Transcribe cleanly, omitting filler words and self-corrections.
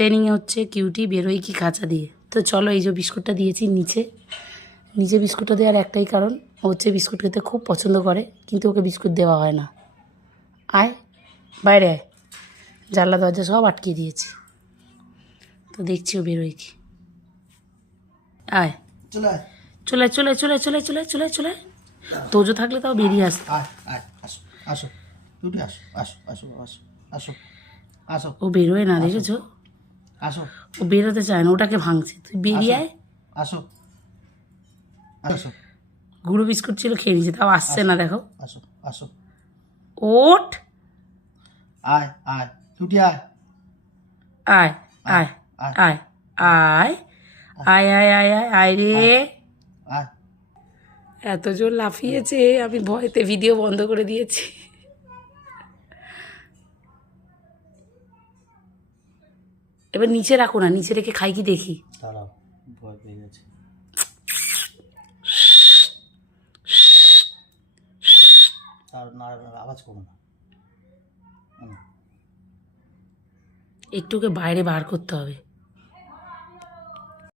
ট্রেনিংয়ে হচ্ছে কিউটি বেরোই কি খাঁচা দিয়ে। তো চলো, এই যে বিস্কুটটা দিয়েছি নিচে বিস্কুটটা দেওয়ার একটাই কারণ, ও হচ্ছে বিস্কুট খেতে খুব পছন্দ করে, কিন্তু ওকে বিস্কুট দেওয়া হয় না। আয় বাইরে আয়, জানলা দরজা সব আটকে দিয়েছি, তো দেখছি ও বেরোই কি। আয় চলে চলে চলে চলে চলে চলে চলে চলে, তোজো থাকলে তাও বেরিয়ে আসতো। আসো আসো দুটি আসো আসো আসো আসো আসো আসো ও বেরোয় না, দেখেছো? আসো ও বেরোতে চায় না, ওটাকে ভাঙছে। তুই বেরিয়ে আয়। আসো আসো গুঁড়ো বিস্কুট ছিল, খেয়ে নিয়েছে, তাও আসছে না, দেখো। আসো আসো ওঠ, আয় আয় দুটি আয় আয় আয় আয় আয় আয় আয় আয় আয় আয় রে। আয় এত জোর লাফিয়েছে, আমি ভয়তে ভিডিও বন্ধ করে দিয়েছি। এবার নিচে রাখো না, নিচে রেখে খাই কি দেখি। দাঁড়াও, ভয় পেয়ে গেছে। তার না আওয়াজ করো না। একটু ওকে বাইরে বার করতে হবে।